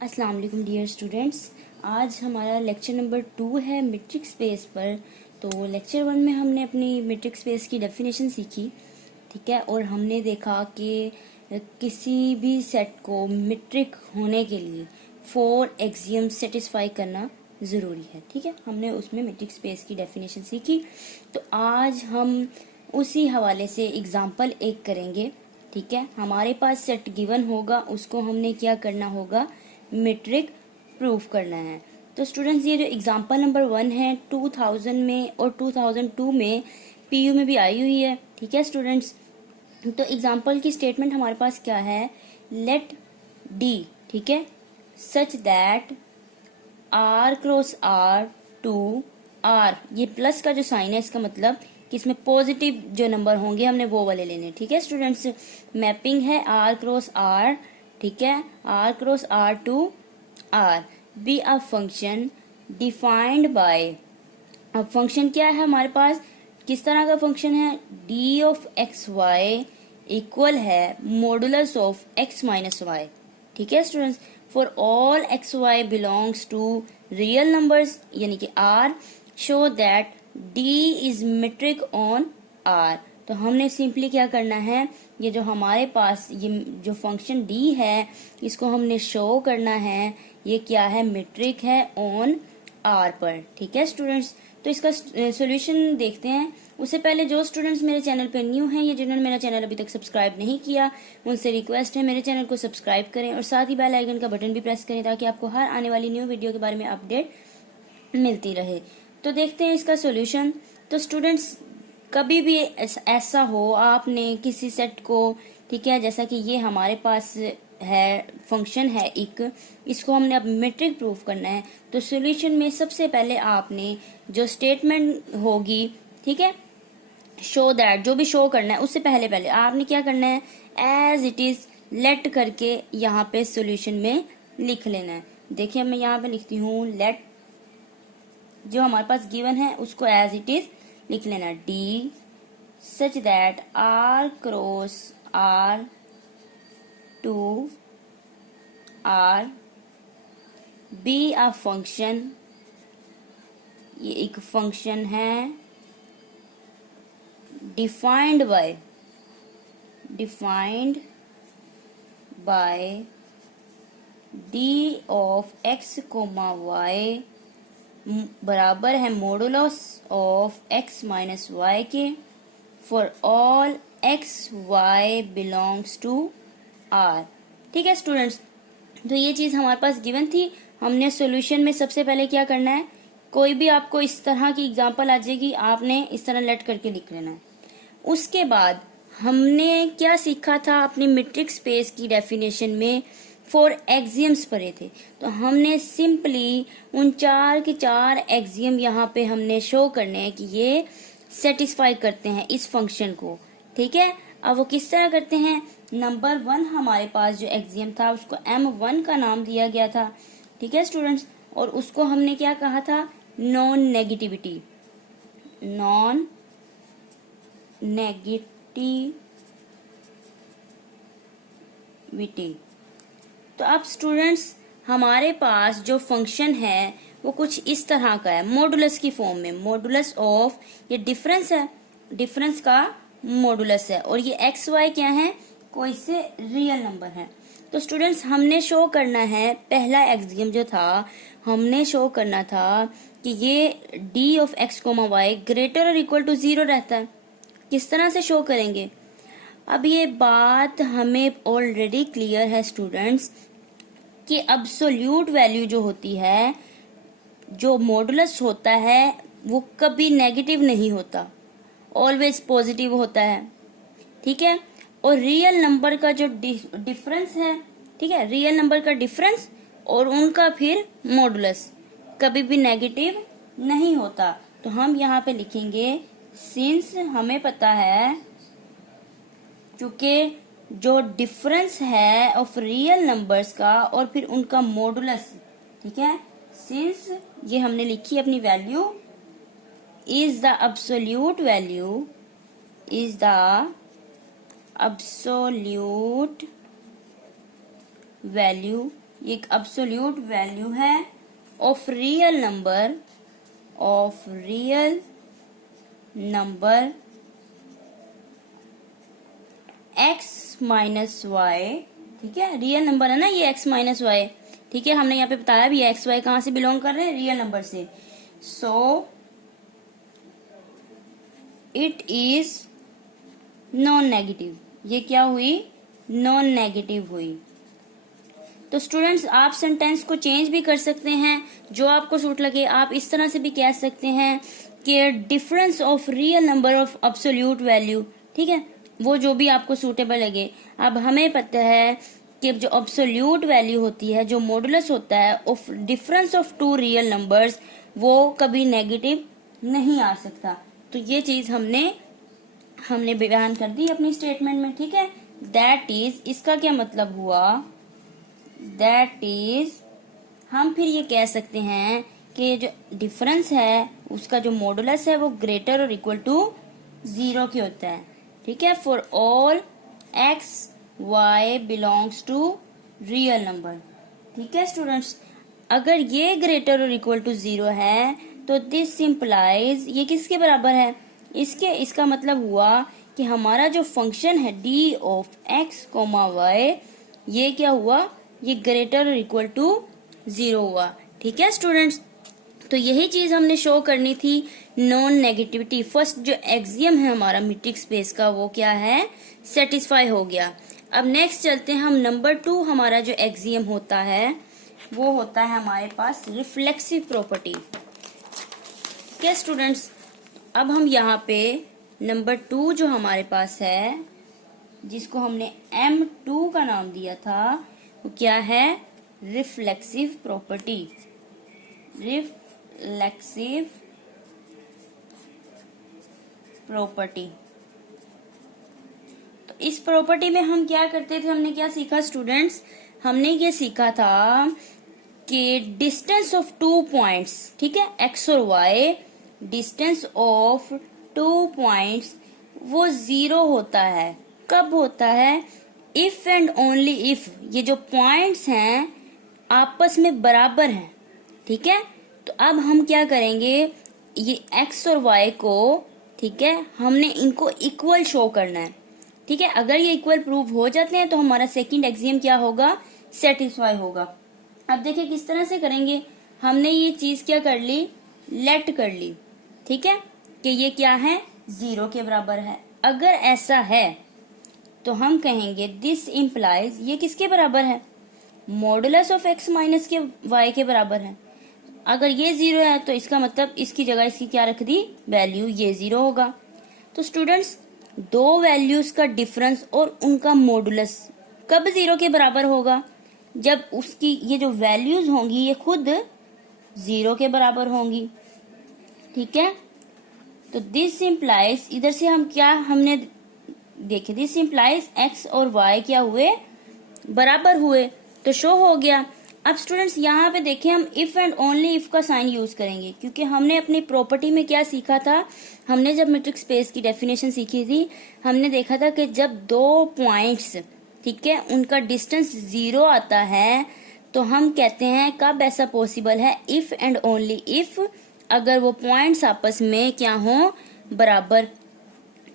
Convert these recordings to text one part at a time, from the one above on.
अस्सलाम वालेकुम dear students. आज हमारा लेक्चर नंबर 2 है मीट्रिक स्पेस पर। तो लेक्चर 1 में हमने अपनी मीट्रिक स्पेस की डेफिनेशन सीखी, ठीक है, और हमने देखा कि किसी भी सेट को मीट्रिक होने के लिए 4 एक्सियम सेटिस्फाई करना ज़रूरी है, ठीक है। हमने उसमें मीट्रिक स्पेस की डेफिनेशन सीखी। तो आज हम उसी हवाले से एग्जाम्पल एक करेंगे, ठीक है। हमारे पास सेट गिवन होगा, उसको हमने क्या करना होगा, मीट्रिक प्रूफ करना है। तो स्टूडेंट्स, ये जो एग्जांपल नंबर 1 है 2000 में और 2002 में पीयू में भी आई हुई है, ठीक है स्टूडेंट्स। तो एग्जांपल की स्टेटमेंट हमारे पास क्या है, लेट डी, ठीक है, such that R cross R to R, ये प्लस का जो साइन है इसका मतलब कि इसमें पॉजिटिव जो नंबर होंगे हमने वो वाले लेने, ठीक है स्टूडेंट्स। मैपिंग है आर क्रॉस आर, ठीक है, R cross R to R, be a function defined by. अब फंक्शन क्या है हमारे पास, किस तरह का फंक्शन है, D of x y equal है modulus of x minus Y, ठीक है students. For all x y belongs to real numbers यानी कि R, show that d is metric on R. तो हमने सिंपली क्या करना है, ये जो हमारे पास ये जो फंक्शन डी है इसको हमने शो करना है ये क्या है, मेट्रिक है ऑन आर पर, ठीक है स्टूडेंट्स। तो इसका सॉल्यूशन देखते हैं। उससे पहले जो स्टूडेंट्स मेरे चैनल पे न्यू हैं या जिन्होंने मेरा चैनल अभी तक सब्सक्राइब नहीं किया, उनसे रिक्वेस्ट है मेरे चैनल को सब्सक्राइब करें और साथ ही बेल आइकन का बटन भी प्रेस करें ताकि आपको हर आने वाली न्यू वीडियो के बारे में अपडेट मिलती रहे। तो देखते हैं इसका सॉल्यूशन। तो स्टूडेंट्स, कभी भी ऐसा हो आपने किसी सेट को, ठीक है, जैसा कि ये हमारे पास है फंक्शन है एक, इसको हमने अब मेट्रिक प्रूफ करना है। तो सॉल्यूशन में सबसे पहले आपने जो स्टेटमेंट होगी, ठीक है, शो दैट, जो भी शो करना है उससे पहले पहले आपने क्या करना है, एज इट इज लेट करके यहाँ पे सॉल्यूशन में लिख लेना है। देखिए मैं यहाँ पे लिखती हूँ लेट, जो हमारे पास गिवन है उसको एज इट इज लिख लेना, d such that R cross R to R be a function, ये एक फंक्शन है defined by d of x comma y बराबर है modulus of x minus y के, for all x y belongs to R, ठीक है students. तो ये चीज हमारे पास गिवन थी। हमने सॉल्यूशन में सबसे पहले क्या करना है, कोई भी आपको इस तरह की एग्जांपल आ जाएगी, आपने इस तरह लेट करके लिख लेना है। उसके बाद हमने क्या सीखा था, अपनी मीट्रिक स्पेस की डेफिनेशन में 4 एक्सियम्स पढ़े थे। तो हमने सिंपली उन 4 के 4 एक्सियम यहाँ पे हमने शो करने हैं कि ये सेटिस्फाई करते हैं इस फंक्शन को, ठीक है। अब वो किस तरह करते हैं, नंबर 1 हमारे पास जो एक्सियम था उसको M1 का नाम दिया गया था, ठीक है स्टूडेंट्स, और उसको हमने क्या कहा था, नॉन नेगेटिविटी, नॉन नेगेटिविटी। तो अब स्टूडेंट्स, हमारे पास जो फंक्शन है वो कुछ इस तरह का है, मॉडुलस की फॉर्म में, मॉडुलस ऑफ, ये डिफरेंस है, डिफरेंस का मॉडुलस है, और ये एक्स वाई क्या है, कोई से रियल नंबर है। तो स्टूडेंट्स, हमने शो करना है, पहला एक्सियम जो था हमने शो करना था कि ये D of x comma Y greater और इक्वल टू 0 रहता है। किस तरह से शो करेंगे, अब ये बात हमें ऑलरेडी क्लियर है स्टूडेंट्स कि अब्सोल्यूट वैल्यू जो होती है, जो मॉडुलस होता है वो कभी नेगेटिव नहीं होता, ऑलवेज पॉजिटिव होता है, ठीक है। और रियल नंबर का जो डिफरेंस है, ठीक है, रियल नंबर का डिफरेंस और उनका फिर मॉडुलस कभी भी नेगेटिव नहीं होता। तो हम यहाँ पे लिखेंगे, सिंस हमें पता है क्योंकि जो डिफरेंस है ऑफ रियल नंबर्स का और फिर उनका मॉडुलस, ठीक है, सिंस ये हमने लिखी अपनी value, is the absolute value ये एक एब्सोल्यूट वैल्यू है of real number x minus Y. ठीक है, रियल नंबर है ना ये x माइनस वाई। ठीक है, हमने यहाँ पे बताया भी एक्स वाई कहाँ से बिलोंग कर रहे हैं, रियल नंबर से। So it is non negative. ये क्या हुई, नॉन नेगेटिव हुई। तो स्टूडेंट्स आप सेंटेंस को चेंज भी कर सकते हैं, जो आपको सूट लगे। आप इस तरह से भी कह सकते हैं कि difference of real number of absolute value. ठीक है, वो जो भी आपको सूटेबल लगे। अब हमें पता है कि जो एब्सोल्यूट वैल्यू होती है, जो मॉडुलस होता है of difference of two real numbers, वो कभी नेगेटिव नहीं आ सकता। तो ये चीज हमने बयान कर दी अपनी स्टेटमेंट में। ठीक है, दैट इज, इसका क्या मतलब हुआ, दैट इज हम फिर ये कह सकते हैं कि जो डिफरेंस है उसका जो मॉडुलस है वो ग्रेटर और इक्वल टू 0 के होता है। ठीक है, for all x y belongs to real number. ठीक है स्टूडेंट्स, अगर ये ग्रेटर और इक्वल टू 0 है तो दिस इम्प्लाइज, ये किसके बराबर है, इसका मतलब हुआ कि हमारा जो फंक्शन है d ऑफ x, y, ये क्या हुआ, ये ग्रेटर और इक्वल टू 0 हुआ। ठीक है स्टूडेंट्स, तो यही चीज हमने शो करनी थी, नॉन नेगेटिविटी। फर्स्ट जो एक्सियम है हमारा मीट्रिक स्पेस का, वो क्या है, सेटिस्फाई हो गया। अब नेक्स्ट चलते हैं हम नंबर 2। हमारा जो एक्सियम होता है वो होता है हमारे पास रिफ्लेक्सिव प्रॉपर्टी। क्या स्टूडेंट्स, अब हम यहाँ पे नंबर 2 जो हमारे पास है, जिसको हमने M2 का नाम दिया था, वो क्या है, रिफ्लेक्सिव प्रॉपर्टी। Reflexive property. तो इस प्रॉपर्टी में हम क्या करते थे, हमने क्या सीखा स्टूडेंट्स, हमने ये सीखा था कि डिस्टेंस ऑफ 2 पॉइंट्स, ठीक है, x और y, डिस्टेंस ऑफ 2 पॉइंट्स वो 0 होता है। कब होता है, इफ एंड ओनली इफ ये जो पॉइंट्स हैं आपस में बराबर हैं। ठीक है, तो अब हम क्या करेंगे, ये x और y को, ठीक है, हमने इनको इक्वल शो करना है। ठीक है, अगर ये इक्वल प्रूव हो जाते हैं तो हमारा सेकंड एक्सियम क्या होगा, सेटिस्फाई होगा। अब देखिए किस तरह से करेंगे, हमने ये चीज क्या कर ली, लेट कर ली। ठीक है, कि ये क्या है, 0 के बराबर है। अगर ऐसा है तो हम कहेंगे दिस इम्प्लाइज, ये किसके बराबर है, मॉडुलस ऑफ x माइनस के y के बराबर है। अगर ये 0 है तो इसका मतलब इसकी जगह इसकी क्या रख दी, वैल्यू, ये 0 होगा। तो स्टूडेंट्स, दो वैल्यूज का डिफरेंस और उनका मॉडुलस कब 0 के बराबर होगा, जब उसकी ये जो वैल्यूज होंगी ये खुद 0 के बराबर होंगी। ठीक है, तो दिस इम्प्लाइज, इधर से हम क्या, हमने देखे दिस इम्प्लाइज x और y क्या हुए, बराबर हुए, तो शो हो गया। अब स्टूडेंट्स यहाँ पे देखें, हम इफ एंड ओनली इफ का साइन यूज करेंगे, क्योंकि हमने अपनी प्रॉपर्टी में क्या सीखा था, हमने जब मीट्रिक स्पेस की डेफिनेशन सीखी थी, हमने देखा था कि जब दो पॉइंट्स, ठीक है, उनका डिस्टेंस 0 आता है तो हम कहते हैं कब ऐसा पॉसिबल है, इफ एंड ओनली इफ, अगर वो पॉइंट्स आपस में क्या हो, बराबर।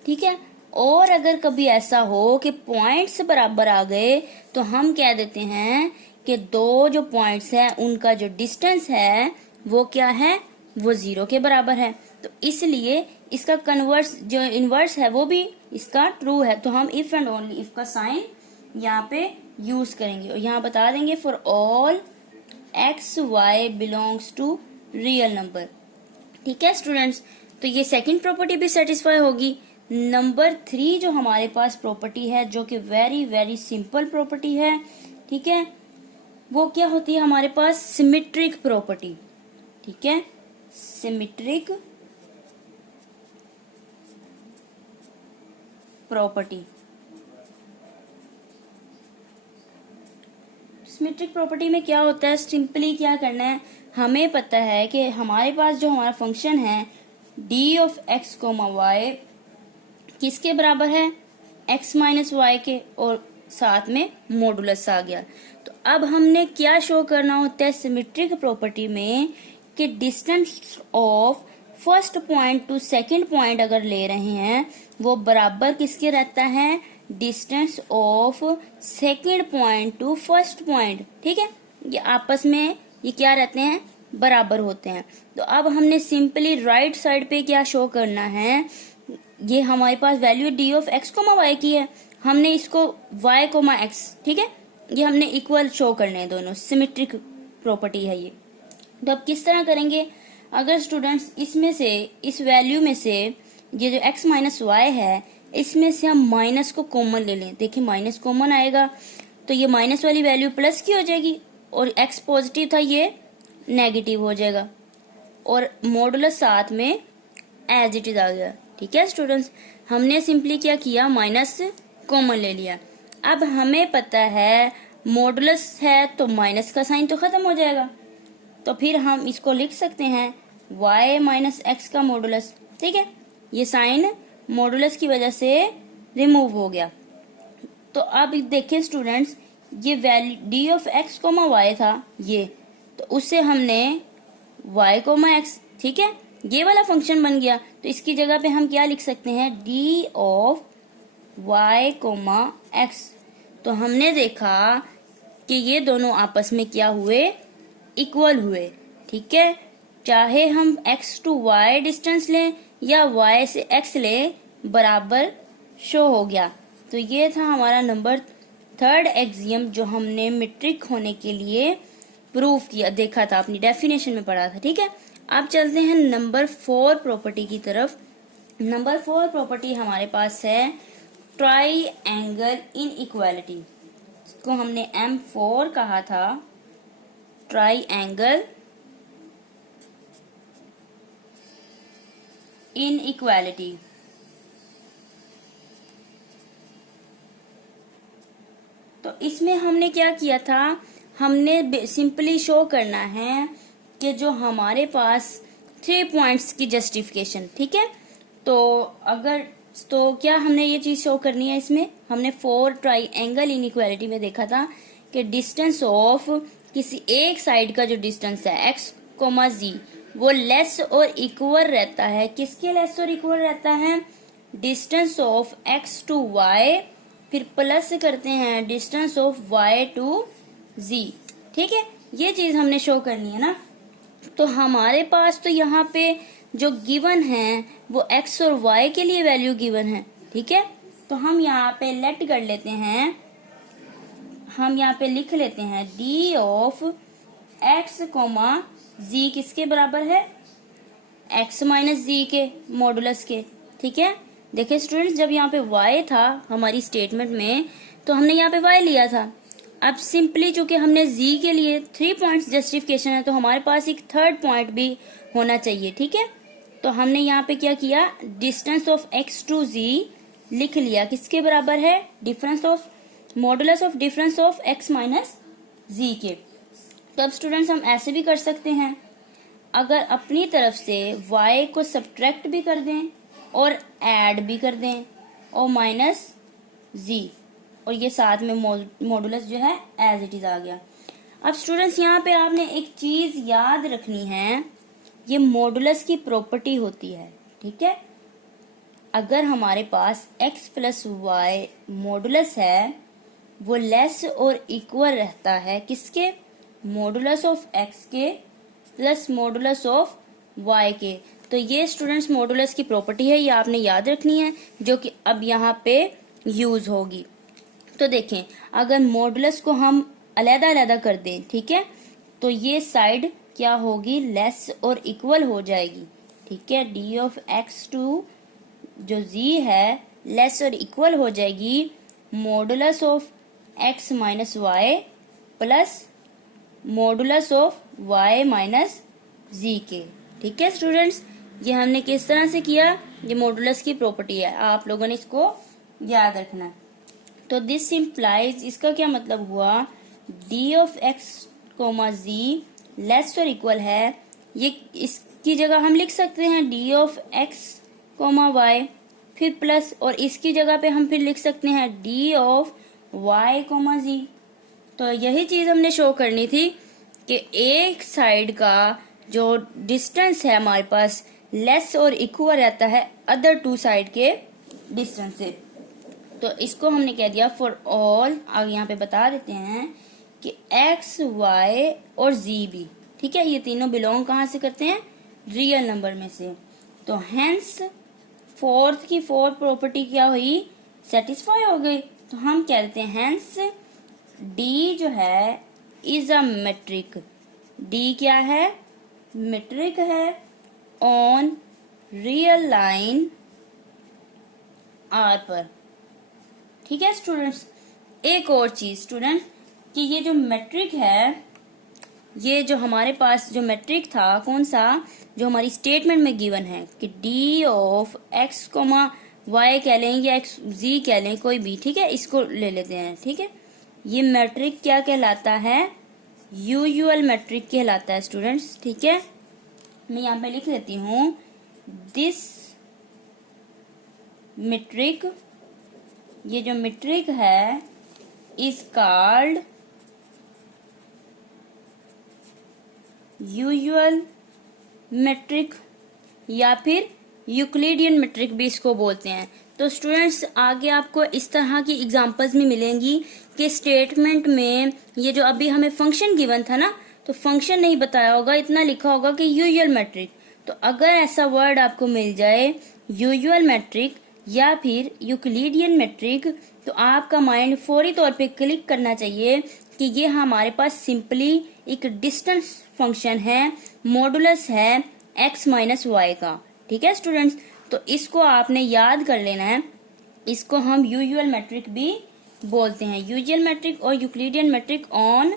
ठीक है, और अगर कभी ऐसा हो कि पॉइंट्स बराबर आ गए तो हम कह देते हैं कि दो जो पॉइंट्स हैं उनका जो डिस्टेंस है वो क्या है, वो 0 के बराबर है। तो इसलिए इसका कन्वर्स जो इनवर्स है वो भी इसका ट्रू है। तो हम इफ एंड ओनली इफ का साइन यहाँ पे यूज करेंगे और यहाँ बता देंगे for all x y belongs to real number. ठीक है स्टूडेंट्स, तो ये सेकंड प्रॉपर्टी भी सेटिस्फाई होगी। नंबर 3 जो हमारे पास प्रॉपर्टी है, जो कि वेरी वेरी सिंपल प्रॉपर्टी है, ठीक है, वो क्या होती है हमारे पास, सिमेट्रिक प्रॉपर्टी। ठीक है, सिमेट्रिक प्रॉपर्टी। सिमेट्रिक प्रॉपर्टी में क्या होता है, सिंपली क्या करना है, हमें पता है कि हमारे पास जो हमारा फंक्शन है d ऑफ x, y किसके बराबर है, x माइनस वाई के, और साथ में मॉडुलस आ गया। तो अब हमने क्या शो करना होता है सिमेट्रिक प्रॉपर्टी में कि distance of first point two second point अगर ले रहे हैं वो बराबर किसके रहता है, distance of second point two first point. ठीक है, ये आपस में ये क्या रहते हैं, बराबर होते हैं। तो अब हमने सिंपली राइट साइड पे क्या शो करना है, ये हमारे पास value D of x comma y की है, हमने इसको वाई कोमा एक्स, ठीक है, ये हमने इक्वल शो करने हैं, दोनों सिमेट्रिक प्रॉपर्टी है ये। तो अब किस तरह करेंगे, अगर स्टूडेंट्स इसमें से इस वैल्यू में से ये जो x माइनस वाई है इसमें से हम माइनस को कॉमन ले लें, देखिए माइनस कॉमन आएगा तो ये माइनस वाली वैल्यू प्लस की हो जाएगी और x पॉजिटिव था ये नेगेटिव हो जाएगा और मॉडुलस साथ में एज इट इज आ गया। ठीक है स्टूडेंट्स, हमने सिंपली क्या किया, माइनस कॉमन ले लिया। अब हमें पता है मॉडुलस है तो माइनस का साइन तो खत्म हो जाएगा, तो फिर हम इसको लिख सकते हैं y माइनस एक्स का मॉडुलस। ठीक है, ये साइन मॉडुलस की वजह से रिमूव हो गया। तो अब देखिए स्टूडेंट्स, ये value D of x comma Y था ये, तो उससे हमने y कोमा एक्स, ठीक है, ये वाला फंक्शन बन गया। तो इसकी जगह पे हम क्या लिख सकते हैं, D of y comma X. तो हमने देखा कि ये दोनों आपस में क्या हुए, इक्वल हुए। ठीक है, चाहे हम x टू y डिस्टेंस लें या y से x लें, बराबर शो हो गया। तो ये था हमारा नंबर 3rd एक्सियम जो हमने मीट्रिक होने के लिए प्रूव किया, देखा था, अपनी डेफिनेशन में पढ़ा था। ठीक है, अब चलते हैं नंबर 4 प्रॉपर्टी की तरफ। नंबर 4 प्रॉपर्टी हमारे पास है ट्राइएंगल इनइक्वालिटी, इसको हमने M4 कहा था, ट्राइएंगल इनइक्वालिटी। तो इसमें हमने क्या किया था, हमने सिंपली शो करना है कि जो हमारे पास 3 पॉइंट्स की जस्टिफिकेशन, ठीक है, तो क्या हमने ये चीज शो करनी है, इसमें हमने 4 ट्राइएंगल इनइक्वालिटी में देखा था कि डिस्टेंस ऑफ किसी एक साइड का जो डिस्टेंस है x, z वो लेस और इक्वल रहता है, किसके लेस और इक्वल रहता है, distance of x to y, फिर प्लस करते हैं distance of y to z। ठीक है, ये चीज हमने शो करनी है ना। तो हमारे पास तो यहाँ पे जो गिवन है वो x और y के लिए वैल्यू गिवन है। ठीक है, तो हम यहाँ पे लेट कर लेते हैं, हम यहाँ पे लिख लेते हैं d of x comma z किसके बराबर है, x माइनस z के मॉडुलस के। ठीक है, देखिए स्टूडेंट्स, जब यहाँ पे y था हमारी स्टेटमेंट में तो हमने यहाँ पे y लिया था। अब सिंपली चूंकि हमने z के लिए 3 पॉइंट्स जस्टिफिकेशन है तो हमारे पास एक 3rd पॉइंट भी होना चाहिए। ठीक है, तो हमने यहाँ पे क्या किया, distance of x to z लिख लिया, किसके बराबर है, difference of modulus of difference of x minus z के। तो अब स्टूडेंट्स हम ऐसे भी कर सकते हैं, अगर अपनी तरफ से y को सब्ट्रैक्ट भी कर दें और ऐड भी कर दें और माइनस z, और ये साथ में मॉडुलस जो है एज इट इज आ गया। अब स्टूडेंट्स यहाँ पे आपने एक चीज याद रखनी है, ये मॉडुलस की प्रॉपर्टी होती है। ठीक है, अगर हमारे पास x प्लस वाई मॉडुलस है वो लेस और इक्वल रहता है किसके, मॉडुलस ऑफ x के प्लस मॉडुलस ऑफ y के। तो ये स्टूडेंट्स मॉडुलस की प्रॉपर्टी है, ये आपने याद रखनी है, जो कि अब यहाँ पे यूज होगी। तो देखें, अगर मॉडुलस को हम अलग-अलग कर दें, ठीक है, तो ये साइड क्या होगी, लेस और इक्वल हो जाएगी। ठीक है, डी ऑफ एक्स टू जो z है लेस और इक्वल हो जाएगी modulus of x minus Y plus modulus of y minus z के। ठीक है स्टूडेंट्स, ये हमने किस तरह से किया, ये मॉडुलस की प्रॉपर्टी है, आप लोगों ने इसको याद रखना। तो दिस इम्प्लाइज, इसका क्या मतलब हुआ, d of x comma z less और इक्वल है, ये इसकी जगह हम लिख सकते हैं d of x comma y, फिर प्लस, और इसकी जगह पे हम फिर लिख सकते हैं d of y comma z। तो यही चीज हमने शो करनी थी कि एक साइड का जो डिस्टेंस है हमारे पास लेस और इक्वल रहता है अदर टू साइड के डिस्टेंस से। तो इसको हमने कह दिया फॉर ऑल, आगे यहाँ पे बता देते हैं कि x, y और z भी, ठीक है, ये तीनों बिलोंग कहाँ से करते हैं, रियल नंबर में से। तो हेंस फोर्थ की फोर्थ प्रॉपर्टी क्या हुई, सेटिस्फाई हो गई। तो हम कहते हैं हेंस d जो है इज अ मेट्रिक, d क्या है, मेट्रिक है ऑन रियल लाइन r पर। ठीक है स्टूडेंट्स, एक और चीज स्टूडेंट कि ये जो मेट्रिक है, ये जो हमारे पास जो मेट्रिक था कौन सा, जो हमारी स्टेटमेंट में गिवन है कि d ऑफ x, y कह लें या x z कह लें, कोई भी, ठीक है, इसको ले लेते हैं। ठीक है, ये मेट्रिक क्या कहलाता है, यूजुअल मेट्रिक कहलाता है स्टूडेंट्स। ठीक है, मैं यहाँ पे लिख लेती हूँ, दिस मेट्रिक, ये जो मेट्रिक है इज कॉल्ड यूजुअल मेट्रिक या फिर यूक्लिडियन मेट्रिक भी इसको बोलते हैं। तो स्टूडेंट्स आगे आपको इस तरह की एग्जांपल्स में मिलेंगी कि स्टेटमेंट में ये जो अभी हमें फंक्शन गिवन था ना, तो फंक्शन नहीं बताया होगा, इतना लिखा होगा कि यूजुअल मेट्रिक। तो अगर ऐसा वर्ड आपको मिल जाए यूजुअल मेट्रिक या फिर यूक्लिडियन मेट्रिक, तो आपका माइंड फौरी तौर पे क्लिक करना चाहिए कि ये हमारे पास सिंपली एक डिस्टेंस फंक्शन है, मॉडुलस है x माइनस वाई का। ठीक है स्टूडेंट्स, तो इसको आपने याद कर लेना है, इसको हम यूजुअल मेट्रिक भी बोलते हैं, यूजुअल मेट्रिक और यूक्लिडियन मेट्रिक ऑन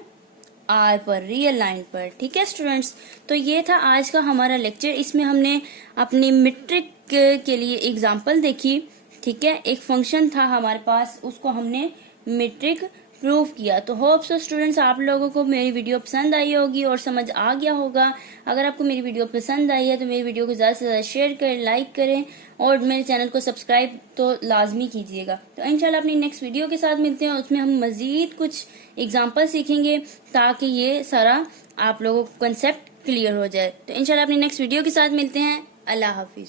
आर पर, रियल लाइन पर। ठीक है स्टूडेंट्स, तो ये था आज का हमारा लेक्चर, इसमें हमने अपनी मेट्रिक के लिए एग्जांपल देखी। ठीक है, एक फंक्शन था हमारे पास, उसको हमने मेट्रिक प्रूव किया। तो होप सो स्टूडेंट्स आप लोगों को मेरी वीडियो पसंद आई होगी और समझ आ गया होगा। अगर आपको मेरी वीडियो पसंद आई है तो मेरी वीडियो को ज़्यादा से ज़्यादा शेयर करें, लाइक करें और मेरे चैनल को सब्सक्राइब तो लाजमी कीजिएगा। तो इंशाल्लाह अपनी नेक्स्ट वीडियो के साथ मिलते हैं, उसमें हम मज़ीद कुछ एग्जाम्पल सीखेंगे ताकि ये सारा आप लोगों को कंसेप्ट क्लियर हो जाए। तो इंशाल्लाह अपनी नेक्स्ट वीडियो के साथ मिलते हैं। अल्लाह हाफिज़।